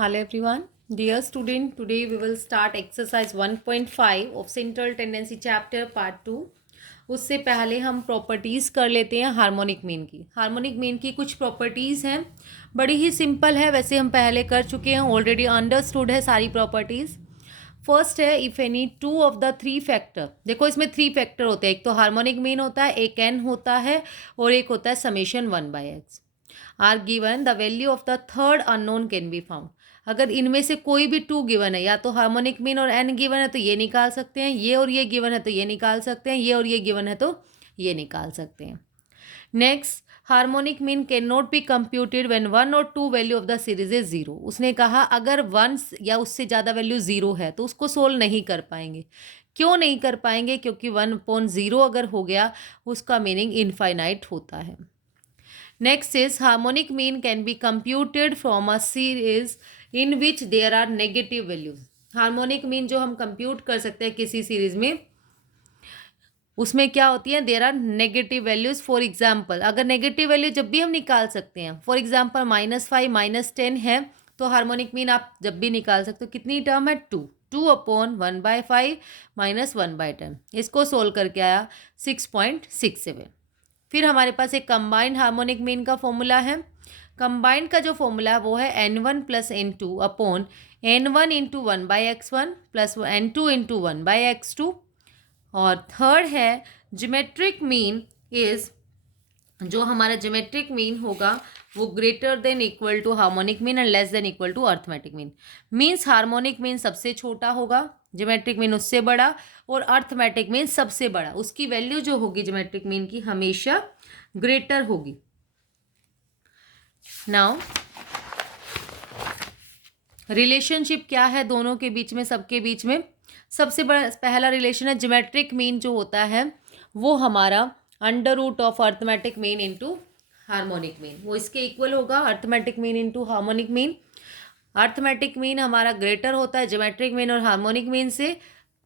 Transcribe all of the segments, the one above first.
Hello everyone. Dear student, today we will start exercise 1.5 of Central Tendency chapter part 2. उससे पहले हम properties कर लेते हैं हार्मोनिक मीन की। हार्मोनिक मीन की कुछ प्रॉपर्टीज़ हैं, बड़ी ही सिंपल है, वैसे हम पहले कर चुके हैं, ऑलरेडी अंडरस्टूड है सारी प्रॉपर्टीज़। फर्स्ट है if any two of the three factor, देखो इसमें थ्री फैक्टर होते हैं, एक तो हार्मोनिक मीन होता है, एक एन होता है और एक होता है summation 1/x are given the value of the third unknown can be found. अगर इनमें से कोई भी टू गिवन है, या तो हार्मोनिक मीन और एन गिवन है तो ये निकाल सकते हैं, ये और ये गिवन है तो ये निकाल सकते हैं, ये और ये गिवन है तो ये निकाल सकते हैं। Next, harmonic mean can not be computed when one और two value of the series is zero. उसने कहा अगर वन या उससे ज़्यादा वैल्यू जीरो है तो उसको सोल्व नहीं कर पाएंगे। क्यों नहीं कर पाएंगे? क्योंकि 1/0 अगर हो गया उसका मीनिंग इनफाइनाइट होता है। Next is harmonic mean can be computed from a series in which there are negative values. Harmonic mean जो हम कंप्यूट कर सकते हैं किसी सीरीज में, उसमें क्या होती है, there are negative values. For example, अगर नेगेटिव वैल्यू जब भी हम निकाल सकते हैं, फॉर एग्जाम्पल -5 -10 है तो हार्मोनिक मीन आप जब भी निकाल सकते हो। कितनी टर्म है? 2/1/5 -1/10। इसको सोल्व करके आया 6.67। फिर हमारे पास एक कंबाइंड हार्मोनिक मीन का फॉर्मूला है। कंबाइंड का जो फॉर्मूला है वो है n1 + n2 upon n1 × 1/x1 plus n2 × 1/x2। और थर्ड है ज्योमेट्रिक मीन इज, जो हमारा ज्योमेट्रिक मीन होगा वो greater than equal to harmonic mean and less than equal to arithmetic mean. Means harmonic mean सबसे छोटा होगा, ज्योमेट्रिक मीन उससे बड़ा, और अर्थमेटिक मीन सबसे बड़ा। उसकी वैल्यू जो होगी ज्योमेट्रिक मीन की हमेशा ग्रेटर होगी। नाउ रिलेशनशिप क्या है दोनों के बीच में, सबके बीच में? सबसे बड़ा पहला रिलेशन है ज्योमेट्रिक मीन जो होता है वो हमारा √ of arithmetic mean into harmonic mean, वो इसके इक्वल होगा, arithmetic mean into harmonic mean. Arithmetic mean हमारा ग्रेटर होता है ज्योमेट्रिक मीन और हार्मोनिक मीन से।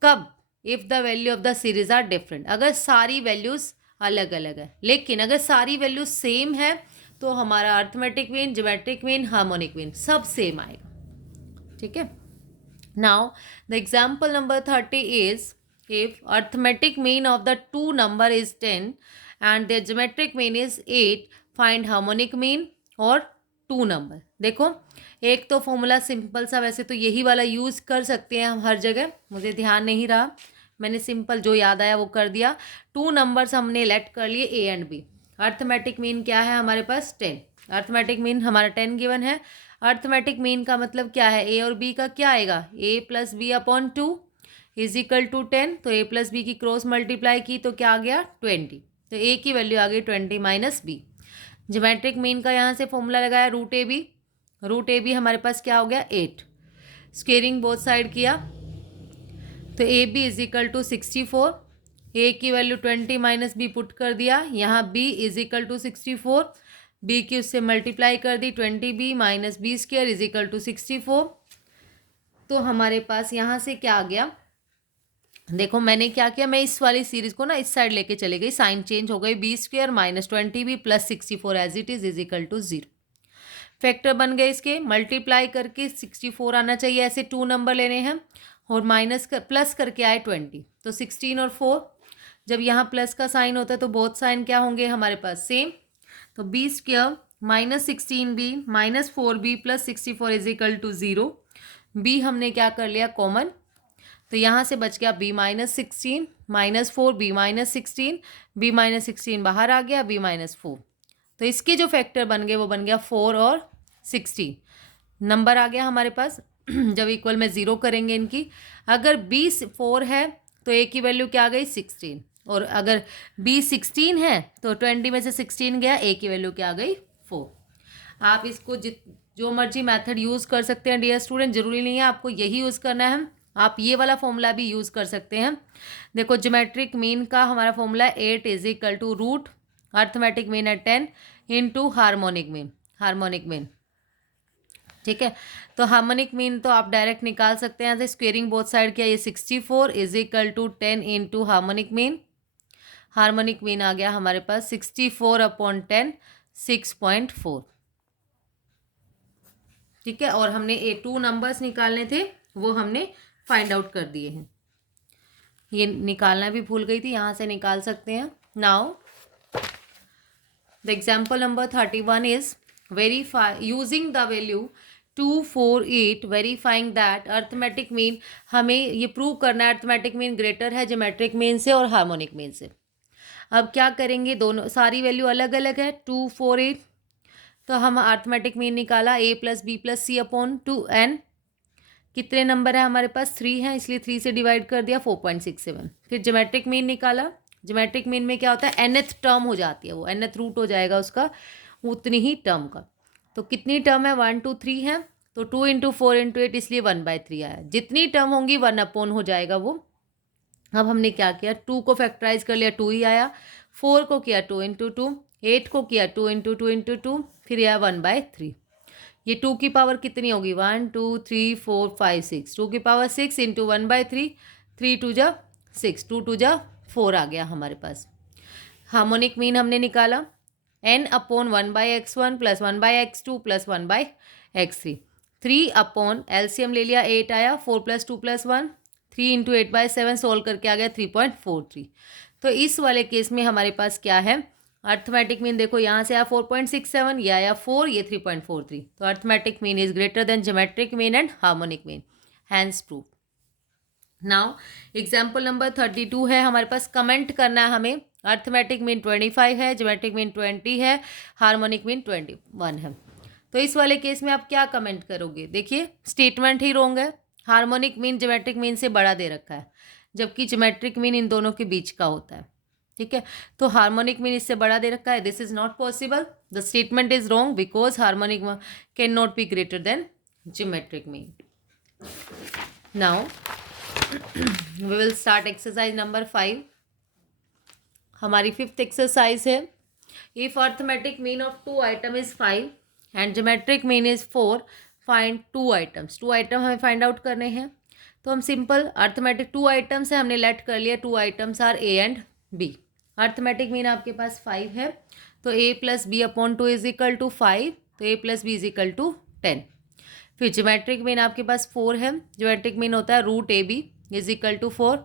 कब? If the value of the series are different, अगर सारी वैल्यूज अलग अलग है। लेकिन अगर सारी वैल्यूज सेम है तो हमारा arithmetic mean, geometric mean, harmonic mean सब सेम आएगा। ठीक है। Now the example number 30 is, if arithmetic mean of the two number is 10 and their geometric mean is 8, find harmonic mean और टू नंबर। देखो एक तो फॉर्मूला सिंपल सा, वैसे तो यही वाला यूज़ कर सकते हैं हम हर जगह, मुझे ध्यान नहीं रहा, मैंने सिंपल जो याद आया वो कर दिया। टू नंबर्स हमने लेट कर लिए A and B। Arithmetic mean क्या है हमारे पास? 10। अर्थमेटिक मीन हमारा 10 गिवन है। अर्थमेटिक मीन का मतलब क्या है? A और B का क्या आएगा? A + B/2 is equal to 10। तो A + B की क्रॉस मल्टीप्लाई की तो क्या आ गया? 20। तो A की वैल्यू आ गई 20 - B। ज्योमेट्रिक मीन का यहाँ से फॉर्मूला लगाया √AB। √AB हमारे पास क्या हो गया? 8। स्क्वेयरिंग बोथ साइड किया तो AB is equal to 64। A की वैल्यू 20 - B पुट कर दिया, यहाँ B is equal to 64, B की उससे मल्टीप्लाई कर दी, 20B - B² is equal to 64। तो हमारे पास यहाँ से क्या आ गया? देखो मैंने क्या किया, मैं इस वाली सीरीज को ना इस साइड लेके चली गई, साइन चेंज हो गई, B² - 20B + 64 as it is equal to 0। Factor बन गए इसके, मल्टीप्लाई करके 64 आना चाहिए, ऐसे टू नंबर लेने हैं और प्लस करके आए 20। तो 16 और 4, जब यहाँ प्लस का साइन होता है तो बोथ साइन क्या होंगे हमारे पास? सेम। तो B² - 16B - 4B + 64 is equal to 0। B हमने क्या कर लिया? कॉमन। तो यहाँ से बच गया B - 16 - 4, B - 16, B - 16 बाहर आ गया, B - 4। तो इसके जो फैक्टर बन गए वो बन गया 4 और 16। नंबर आ गया हमारे पास। जब इक्वल में 0 करेंगे इनकी, अगर B 4 है तो A की वैल्यू क्या आ गई? 16। और अगर B 16 है तो 20 में से 16 गया, A की वैल्यू क्या आ गई? 4। आप इसको जो मर्जी मेथड यूज़ कर सकते हैं डियर स्टूडेंट, जरूरी नहीं है आपको यही यूज़ करना है, आप ये वाला फॉर्मूला भी यूज़ कर सकते हैं। देखो ज्योमेट्रिक मीन का हमारा formula 8 is equal to root arithmetic mean है 10 इंटू हार्मोनिक मीन। ठीक है। तो हार्मोनिक मीन तो आप डायरेक्ट निकाल सकते हैं, यहाँ से स्क्वेयरिंग बोथ साइड किया, ये 64 is equal to 10 into harmonic mean. Harmonic mean आ गया हमारे पास 64/10 6.4। ठीक है, और हमने ए 2 नंबर्स निकालने थे, वो हमने फाइंड आउट कर दिए हैं। ये निकालना भी भूल गई थी, यहाँ से निकाल सकते हैं। Now the example number 31 is verify using the value 248 verifying that arithmetic mean. हमें ये प्रूव करना है अर्थमेटिक मीन ग्रेटर है ज्योमेट्रिक मीन से और हार्मोनिक मीन से। अब क्या करेंगे, दोनों सारी वैल्यू अलग अलग है। 248 तो हम अर्थमेटिक मीन निकाला a plus B plus C upon 2n। कितने नंबर है हमारे पास, 3 है, इसलिए 3 से डिवाइड कर दिया 4.67। फिर ज्योमेट्रिक मीन निकाला। ज्योमेट्रिक मीन में क्या होता है, nth टर्म हो जाती है, वो nth रूट हो जाएगा उसका, उतनी ही टर्म का। तो कितनी टर्म है, 1 2 3 है, तो 2 इंटू 4 इंटू 8, इसलिए 1/3 आया। जितनी टर्म होंगी 1 अपॉन हो जाएगा वो। अब हमने क्या किया, 2 को फैक्टराइज कर लिया, 2 ही आया। 4 को किया 2 इंटू 2, 8 को किया 2 इंटू 2 इंटू 2, फिर आया 1/3। ये 2 की पावर कितनी होगी, 1 2 3 4 5 6, 2 की पावर 6 इंटू 1/3, 3 2 जा 6, 2 2 जा 4 आ गया हमारे पास। हार्मोनिक मीन हमने निकाला, n upon 1/x1 plus 1/x2 plus 1/x3। 3 upon LCM ले लिया, 8 आया, 4 प्लस 2 प्लस 1, 3 इंटू 8/7 सोल्व करके आ गया 3.43। तो इस वाले केस में हमारे पास क्या है, अर्थमेटिक मीन देखो यहाँ से आया 4.67, ये आया 4, ये 3.43। तो arithmetic mean is greater than geometric mean and harmonic mean, hence proof. Now example number 32 है हमारे पास। कमेंट करना है हमें, अर्थमेटिक मीन 25 है, ज्योमेट्रिक मीन 20 है, हार्मोनिक मीन 21 है। तो इस वाले केस में आप क्या कमेंट करोगे, देखिए स्टेटमेंट ही रॉन्ग है। हार्मोनिक मीन ज्योमेट्रिक मीन से बड़ा दे रखा है, जबकि ज्योमेट्रिक मीन इन दोनों के बीच का होता है। ठीक है, तो हार्मोनिक मीन इससे बड़ा दे रखा है, this is not possible, the statement is wrong because harmonic can not be greater than geometric mean. Now we will start exercise number 5। हमारी 5th एक्सरसाइज है, if arithmetic mean of 2 item is 5 and geometric mean is 4, find 2 items। 2 item हमें find out करने हैं। तो हम simple arithmetic 2 items है, हमने late कर लिया 2 items are A and B. Arithmetic mean आपके पास 5 है, तो a plus B upon 2 is equal to 5, तो a plus B is equal to 10। फिर ज्योमेट्रिक मीन आपके पास 4 है, ज्योमेट्रिक मीन होता है root A B is equal to 4,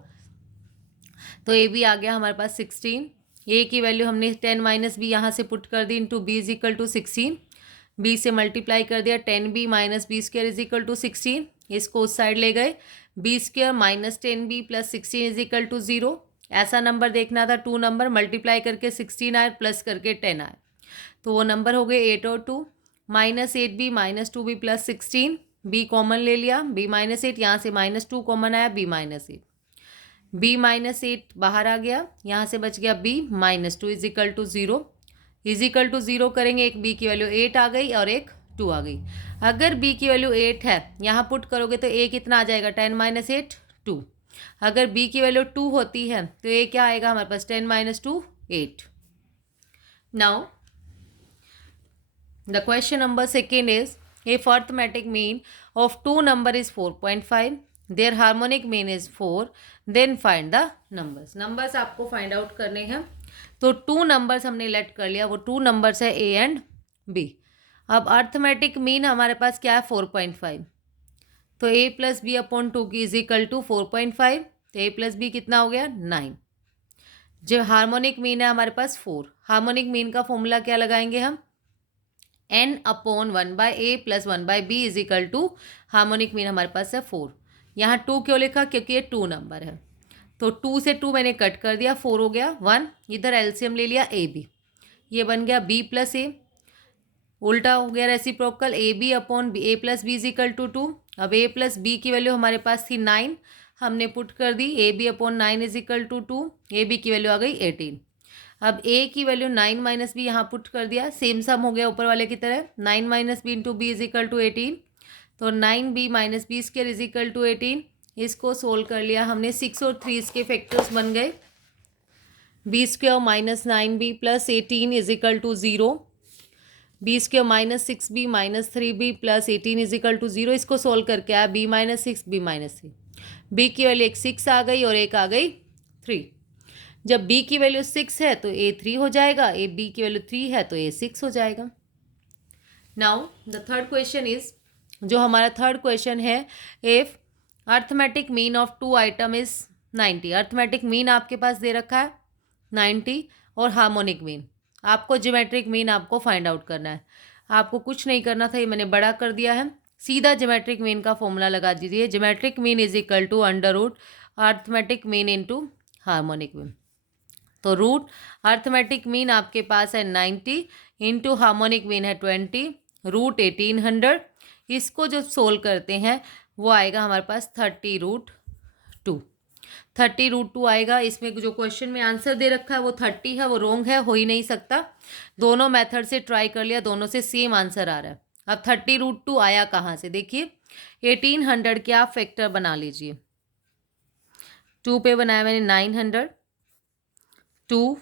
तो ए बी आ गया हमारे पास 16। ए की वैल्यू हमने 10 माइनस बी यहाँ से पुट कर दी into B is equal to 16, B से मल्टीप्लाई कर दिया 10b minus B square is equal to 16, इसको उस साइड ले गए, B square minus 10b plus 16 is equal to 0। ऐसा नंबर देखना था, 2 नंबर मल्टीप्लाई करके 16 आए प्लस करके 10 आए, तो वो नंबर हो गए 8 और 2, minus 8b minus 2b plus 16, b common ले लिया, b माइनस 8, यहाँ से माइनस 2 कॉमन आया, b माइनस 8, b माइनस 8 बाहर आ गया, यहाँ से बच गया b minus 2 is equal to 0, is equal to 0 करेंगे, एक b की वैल्यू 8 आ गई और एक 2 आ गई। अगर b की वैल्यू 8 है, यहाँ पुट करोगे तो a कितना आ जाएगा, 10 माइनस 8 2। अगर b की वैल्यू 2 होती है तो a क्या आएगा हमारे पास, 10 minus 2 8। Now the question number 2 is, if arithmetic mean of 2 number is 4.5, their harmonic mean is 4, then find the numbers। numbers आपको find out करने हैं। तो 2 numbers हमने लेट कर लिया, वो 2 numbers है a and b। अब अर्थमेटिक मीन हमारे पास क्या है, 4.5, तो a प्लस बी अपॉन 2 की इज इक्वल टू 4.5, तो a प्लस बी कितना हो गया 9। जो हार्मोनिक मीन है हमारे पास 4, हार्मोनिक मीन का फॉर्मूला क्या लगाएंगे हम, n upon 1/a plus 1/b is equal to, harmonic mean हमारे पास है 4। यहाँ 2 क्यों लिखा, क्योंकि ये 2 नंबर है, तो 2 से 2 मैंने कट कर दिया, 4 हो गया 1, इधर एलसीएम ले लिया a b, ये बन गया b प्लस a, उल्टा हो गया reciprocal, A B upon A plus B is equal to 2। अब a प्लस बी की वैल्यू हमारे पास थी 9, हमने पुट कर दी, A B upon 9 is equal to 2, A B की वैल्यू आ गई 18। अब a की वैल्यू 9 माइनस बी यहाँ पुट कर दिया, सेम सम हो गया ऊपर वाले की तरह, 9 minus B into B is equal to 18, तो 9b minus B square is equal to 18। इसको सोल्व कर लिया हमने, 6 और 3 इसके फैक्टर्स बन गए, B square minus 9b plus 18 is equal to 0, B square minus 6b minus 3b plus 18 is equal to 0। इसको सोल्व करके आया b minus 6 b minus 3, b की वैल्यू एक 6 आ गई और एक आ गई 3। जब b की वैल्यू 6 है तो a 3 हो जाएगा, a b की वैल्यू 3 है तो a 6 हो जाएगा। Now the third question is, जो हमारा थर्ड क्वेश्चन है, if arithmetic mean of two item is 90। Arithmetic mean आपके पास दे रखा है 90 और हार्मोनिक मीन, आपको ज्योमेट्रिक मीन आपको फाइंड आउट करना है। आपको कुछ नहीं करना था, ये मैंने बड़ा कर दिया है। सीधा ज्योमेट्रिक मीन का फॉर्मूला लगा दीजिए, geometric mean is equal to under root arithmetic mean into harmonic mean. तो रूट अर्थमेटिक मीन आपके पास है 90 इंटू हार्मोनिक मीन है 20, रूट 1800। इसको जब सोल्व करते हैं वो आएगा हमारे पास 30√2। 30√2 आएगा। इसमें जो क्वेश्चन में आंसर दे रखा है वो 30 है, वो रोंग है, हो ही नहीं सकता। दोनों मेथड से ट्राई कर लिया, दोनों से सेम आंसर आ रहा है। अब 30√2 आया कहाँ से, देखिए 1800 के आप फैक्टर बना लीजिए। 2 पे बनाया मैंने 900, 2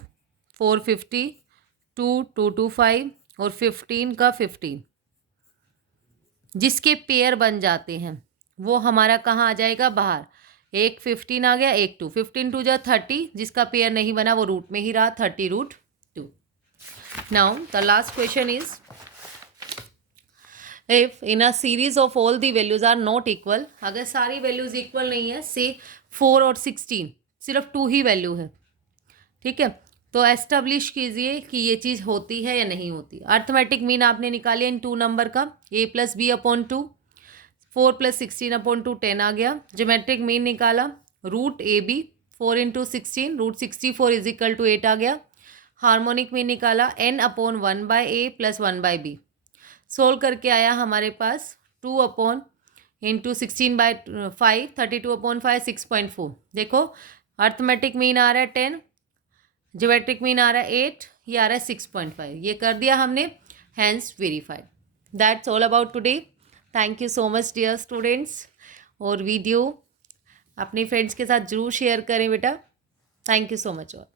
450, 2 225 और 15 का 15, जिसके पेयर बन जाते हैं वो हमारा कहाँ आ जाएगा, बाहर। एक 15 आ गया, एक 2, 15 2 जा 30, जिसका पेयर नहीं बना वो रूट में ही रहा, 30√2। Now the last question is, if in a series of all the values are not equal, अगर सारी वैल्यूज इक्वल नहीं है, से 4 और 16 सिर्फ 2 ही वैल्यू है, ठीक है, तो एस्टेब्लिश कीजिए कि ये चीज़ होती है या नहीं होती। अर्थमेटिक मीन आपने निकालिया इन 2 नंबर का, a + b/2, 4 + 16/2 10 आ गया। ज्योमेट्रिक मीन निकाला, root AB 4 × 16, root 64 is equal to 8 आ गया। हार्मोनिक मीन निकाला n/1/a + 1/b, सोल्व करके आया हमारे पास 2 × 16/5, 32/5 6.4। देखो अर्थमेटिक मीन आ रहा है 10, ज्योमेट्रिक मीन आ रहा है 8, ये आ रहा है 6.5। ये कर दिया हमने, hence verified. That's all about today. Thank you so much dear students. और वीडियो अपने फ्रेंड्स के साथ ज़रूर शेयर करें बेटा। Thank you so much. और